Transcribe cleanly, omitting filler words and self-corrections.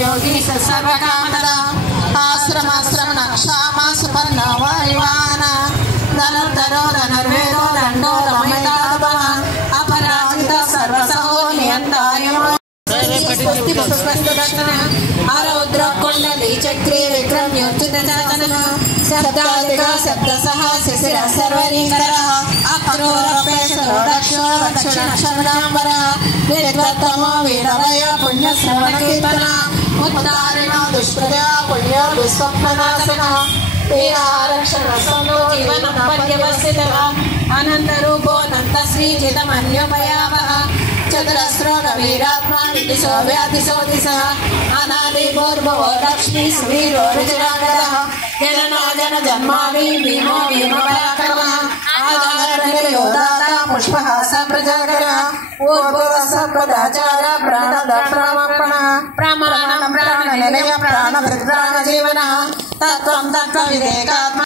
योगी सर्वकामदा आश्रमाश्रमण क्षामा सुपर्णा वायुवाना धनुर्धरो धनुर्वेदो दंडो दमयिता अपराजिता सर्वसहो नियंतायो आरौद्र कुंडली चक्रे विक्रम्योच्युत चरणः शब्दादिका शब्दसः शिशिर सर्वलिंगरः अक्रूरपेशरो दक्षो दक्षिणशमनाम्बरः विद्वत्तमो वीरवय पुण्यश्रवणकीर्तना उद्धारिणो दुष्प्रजा पुण्यो दुःस्वप्ननाशनः जीवनं पर्यवसितः अनन्तरूपो नन्तश्रीजितमन्योपयावः चतुरस्रो वीरात्मा विदिशो व्याधिशो दिशः अनादिपूर्वो लक्ष्मी सुवीरो रुचिरागरः जननो जन जन्मादि भीमो भीमपराक्रमः आधारनिलयो दाता पुष्पः सप्रजागरः पूर्वः सप्रदाचार प्राणदक्षरामर्पणः प्रमाणं प्राणनिलय प्राणभृत् प्राणजीवनः तत्त्वं तत्त्वविदेकात्मा